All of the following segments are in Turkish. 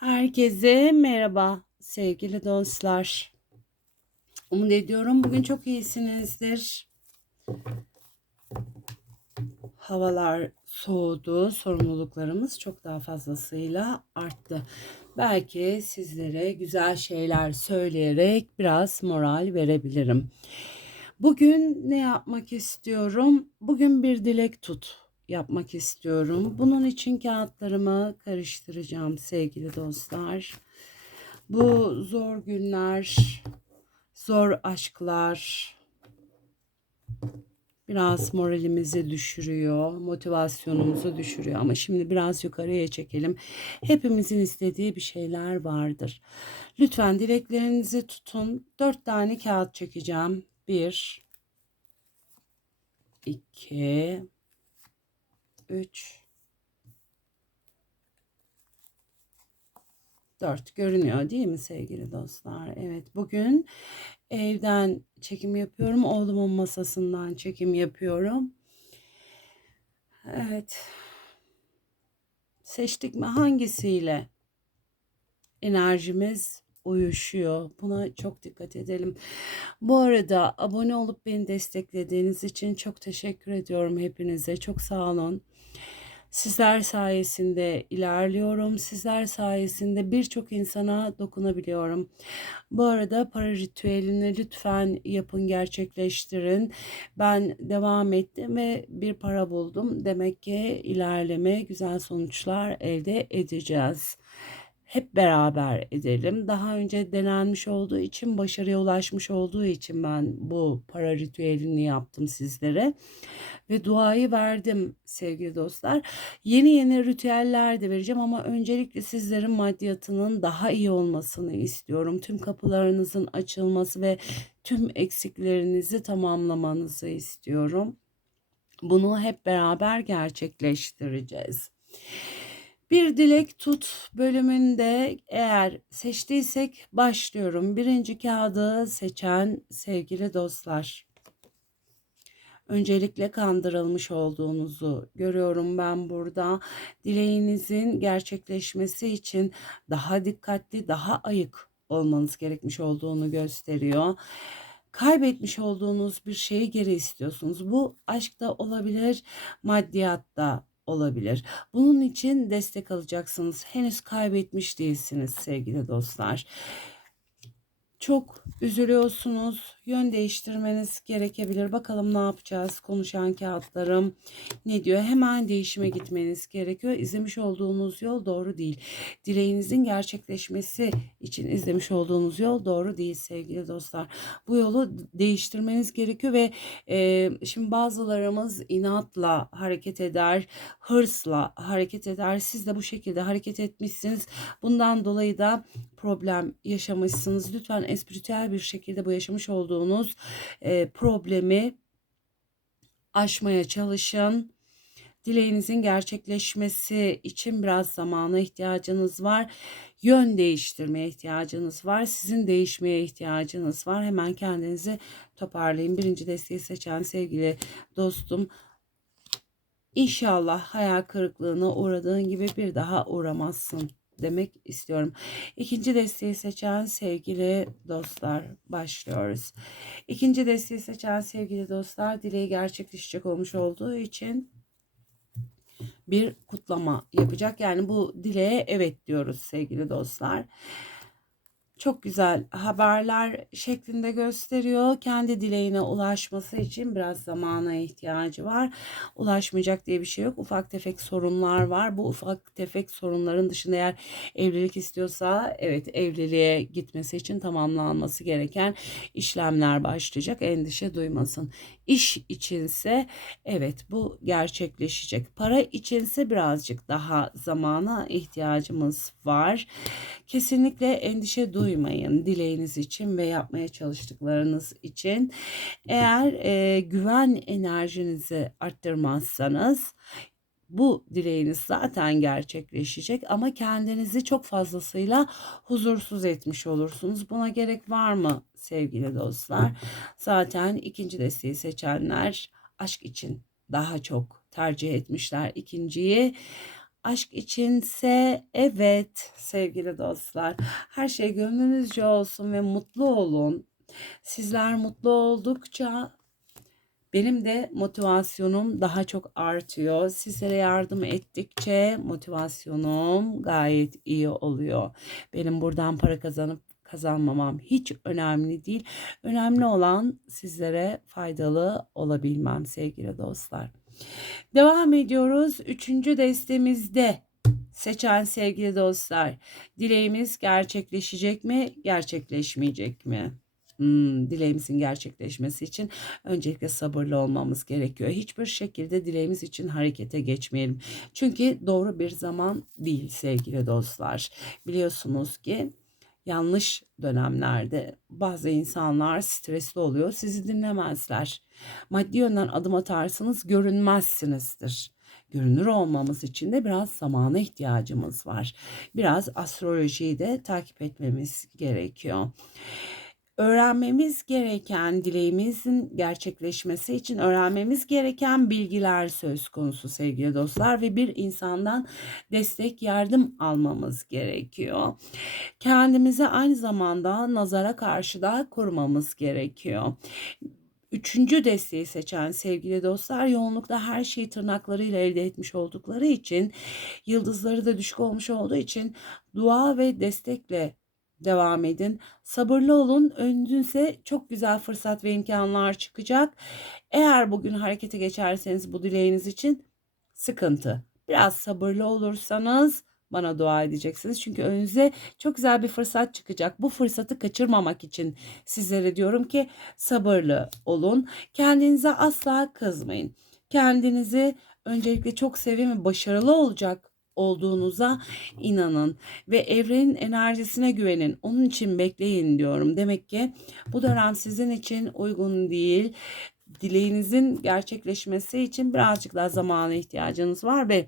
Herkese merhaba sevgili dostlar. Umut ediyorum bugün çok iyisinizdir. Havalar soğudu, sorumluluklarımız çok daha fazlasıyla arttı. Belki sizlere güzel şeyler söyleyerek biraz moral verebilirim. Bugün ne yapmak istiyorum? Bugün bir dilek tut yapmak istiyorum. Bunun için kağıtlarımı karıştıracağım sevgili dostlar. Bu zor günler, zor aşklar biraz moralimizi düşürüyor, motivasyonumuzu düşürüyor ama şimdi biraz yukarıya çekelim. Hepimizin istediği bir şeyler vardır. Lütfen dileklerinizi tutun. Dört tane kağıt çekeceğim. Bir, iki, 3 4 görünüyor değil mi sevgili dostlar? Evet bugün evden çekim yapıyorum. Oğlumun masasından çekim yapıyorum. Evet. Seçtik mi hangisiyle enerjimiz uyuşuyor. Buna çok dikkat edelim. Bu arada abone olup beni desteklediğiniz için çok teşekkür ediyorum hepinize. Çok sağ olun. Sizler sayesinde ilerliyorum. Sizler sayesinde birçok insana dokunabiliyorum. Bu arada para ritüelini lütfen yapın, gerçekleştirin. Ben devam ettim ve bir para buldum. Demek ki ilerleme, güzel sonuçlar elde edeceğiz hep beraber edelim. Daha önce denenmiş olduğu için, başarıya ulaşmış olduğu için ben bu para ritüelini yaptım sizlere. Ve duayı verdim sevgili dostlar. Yeni yeni ritüeller de vereceğim ama öncelikle sizlerin maddiyatının daha iyi olmasını istiyorum. Tüm kapılarınızın açılması ve tüm eksiklerinizi tamamlamanızı istiyorum. Bunu hep beraber gerçekleştireceğiz. Bir dilek tut bölümünde eğer seçtiysek başlıyorum. Birinci kağıdı seçen sevgili dostlar. Öncelikle kandırılmış olduğunuzu görüyorum ben burada. Dileğinizin gerçekleşmesi için daha dikkatli, daha ayık olmanız gerekmiş olduğunu gösteriyor kaybetmiş olduğunuz bir şeyi geri istiyorsunuz. Bu aşkta olabilir, maddiyatta olabilir. Bunun için destek alacaksınız. Henüz kaybetmiş değilsiniz sevgili dostlar. Çok üzülüyorsunuz. Yön değiştirmeniz gerekebilir. Bakalım ne yapacağız? Konuşan kağıtlarım ne diyor? Hemen değişime gitmeniz gerekiyor. İzlemiş olduğunuz yol doğru değil. Dileğinizin gerçekleşmesi için izlemiş olduğunuz yol doğru değil sevgili dostlar. Bu yolu değiştirmeniz gerekiyor ve e, şimdi bazılarımız inatla hareket eder, hırsla hareket eder. Siz de bu şekilde hareket etmişsiniz. Bundan dolayı da problem yaşamışsınız. Lütfen espritüel bir şekilde bu yaşamış olduğunuz e, problemi aşmaya çalışın. Dileğinizin gerçekleşmesi için biraz zamana ihtiyacınız var. Yön değiştirmeye ihtiyacınız var. Sizin değişmeye ihtiyacınız var. Hemen kendinizi toparlayın. Birinci desteği seçen sevgili dostum. İnşallah hayal kırıklığına uğradığın gibi bir daha uğramazsın demek istiyorum. İkinci desteği seçen sevgili dostlar başlıyoruz. İkinci desteği seçen sevgili dostlar dileği gerçekleşecek olmuş olduğu için bir kutlama yapacak. Yani bu dileğe evet diyoruz sevgili dostlar çok güzel haberler şeklinde gösteriyor. Kendi dileğine ulaşması için biraz zamana ihtiyacı var. Ulaşmayacak diye bir şey yok. Ufak tefek sorunlar var. Bu ufak tefek sorunların dışında eğer evlilik istiyorsa evet evliliğe gitmesi için tamamlanması gereken işlemler başlayacak. Endişe duymasın. İş içinse evet bu gerçekleşecek. Para içinse birazcık daha zamana ihtiyacımız var. Kesinlikle endişe duymayın dileğiniz için ve yapmaya çalıştıklarınız için. Eğer e, güven enerjinizi arttırmazsanız bu dileğiniz zaten gerçekleşecek ama kendinizi çok fazlasıyla huzursuz etmiş olursunuz. Buna gerek var mı sevgili dostlar? Zaten ikinci desteği seçenler aşk için daha çok tercih etmişler ikinciyi. Aşk içinse evet sevgili dostlar. Her şey gönlünüzce olsun ve mutlu olun. Sizler mutlu oldukça benim de motivasyonum daha çok artıyor. Sizlere yardım ettikçe motivasyonum gayet iyi oluyor. Benim buradan para kazanıp kazanmamam hiç önemli değil. Önemli olan sizlere faydalı olabilmem sevgili dostlar. Devam ediyoruz. Üçüncü destemizde seçen sevgili dostlar. Dileğimiz gerçekleşecek mi, gerçekleşmeyecek mi? Hmm, dileğimizin gerçekleşmesi için öncelikle sabırlı olmamız gerekiyor. Hiçbir şekilde dileğimiz için harekete geçmeyelim. Çünkü doğru bir zaman değil sevgili dostlar. Biliyorsunuz ki yanlış dönemlerde bazı insanlar stresli oluyor. Sizi dinlemezler. Maddi yönden adım atarsınız görünmezsinizdir. Görünür olmamız için de biraz zamana ihtiyacımız var. Biraz astrolojiyi de takip etmemiz gerekiyor öğrenmemiz gereken, dileğimizin gerçekleşmesi için öğrenmemiz gereken bilgiler söz konusu sevgili dostlar ve bir insandan destek, yardım almamız gerekiyor. Kendimizi aynı zamanda nazara karşı da korumamız gerekiyor. Üçüncü desteği seçen sevgili dostlar yoğunlukta her şeyi tırnaklarıyla elde etmiş oldukları için yıldızları da düşük olmuş olduğu için dua ve destekle devam edin. Sabırlı olun. Önünüze çok güzel fırsat ve imkanlar çıkacak. Eğer bugün harekete geçerseniz bu dileğiniz için sıkıntı. Biraz sabırlı olursanız bana dua edeceksiniz. Çünkü önünüze çok güzel bir fırsat çıkacak. Bu fırsatı kaçırmamak için sizlere diyorum ki sabırlı olun. Kendinize asla kızmayın. Kendinizi öncelikle çok sevin ve başarılı olacak olduğunuza inanın ve evrenin enerjisine güvenin. Onun için bekleyin diyorum. Demek ki bu dönem sizin için uygun değil. Dileğinizin gerçekleşmesi için birazcık daha zamana ihtiyacınız var ve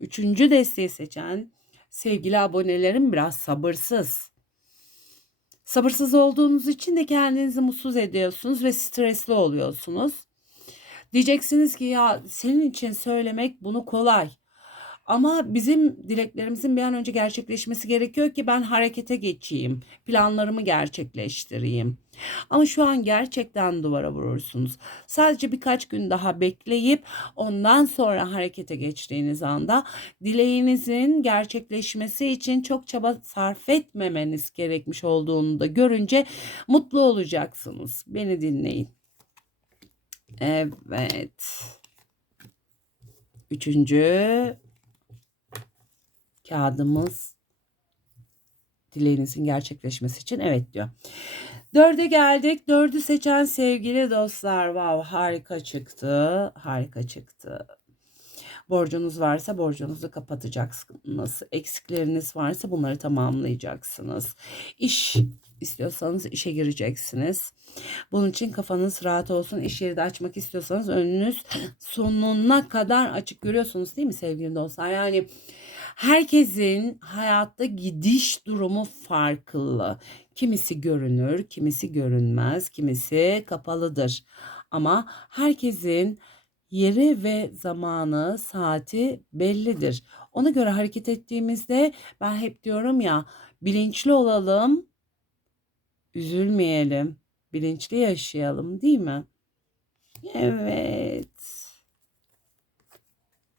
üçüncü desteği seçen sevgili abonelerim biraz sabırsız. Sabırsız olduğunuz için de kendinizi mutsuz ediyorsunuz ve stresli oluyorsunuz. Diyeceksiniz ki ya senin için söylemek bunu kolay. Ama bizim dileklerimizin bir an önce gerçekleşmesi gerekiyor ki ben harekete geçeyim. Planlarımı gerçekleştireyim. Ama şu an gerçekten duvara vurursunuz. Sadece birkaç gün daha bekleyip ondan sonra harekete geçtiğiniz anda dileğinizin gerçekleşmesi için çok çaba sarf etmemeniz gerekmiş olduğunu da görünce mutlu olacaksınız. Beni dinleyin. Evet. Üçüncü kağıdımız dileğinizin gerçekleşmesi için evet diyor. Dörde geldik. Dördü seçen sevgili dostlar. Wow harika çıktı. Harika çıktı. Borcunuz varsa borcunuzu kapatacaksınız. Eksikleriniz varsa bunları tamamlayacaksınız. İş istiyorsanız işe gireceksiniz. Bunun için kafanız rahat olsun. İş yeri de açmak istiyorsanız önünüz sonuna kadar açık görüyorsunuz değil mi sevgili dostlar? Yani herkesin hayatta gidiş durumu farklı. Kimisi görünür, kimisi görünmez, kimisi kapalıdır. Ama herkesin yeri ve zamanı, saati bellidir. Ona göre hareket ettiğimizde ben hep diyorum ya bilinçli olalım, üzülmeyelim, bilinçli yaşayalım değil mi? Evet.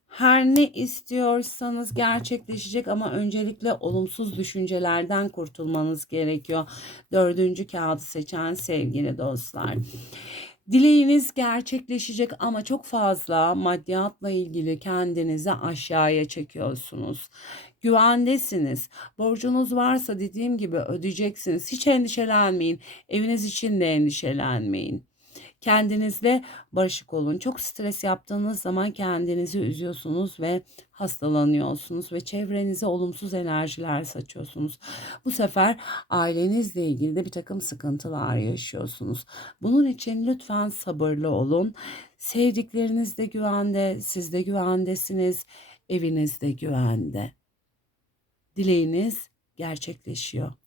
Her ne istiyorsanız gerçekleşecek ama öncelikle olumsuz düşüncelerden kurtulmanız gerekiyor. Dördüncü kağıdı seçen sevgili dostlar. Dileğiniz gerçekleşecek ama çok fazla maddiyatla ilgili kendinizi aşağıya çekiyorsunuz. Güvendesiniz. Borcunuz varsa dediğim gibi ödeyeceksiniz. Hiç endişelenmeyin. Eviniz için de endişelenmeyin. Kendinizle barışık olun. Çok stres yaptığınız zaman kendinizi üzüyorsunuz ve hastalanıyorsunuz ve çevrenize olumsuz enerjiler saçıyorsunuz. Bu sefer ailenizle ilgili de bir takım sıkıntılar yaşıyorsunuz. Bunun için lütfen sabırlı olun. Sevdikleriniz de güvende, siz de güvendesiniz, eviniz de güvende. Dileğiniz gerçekleşiyor.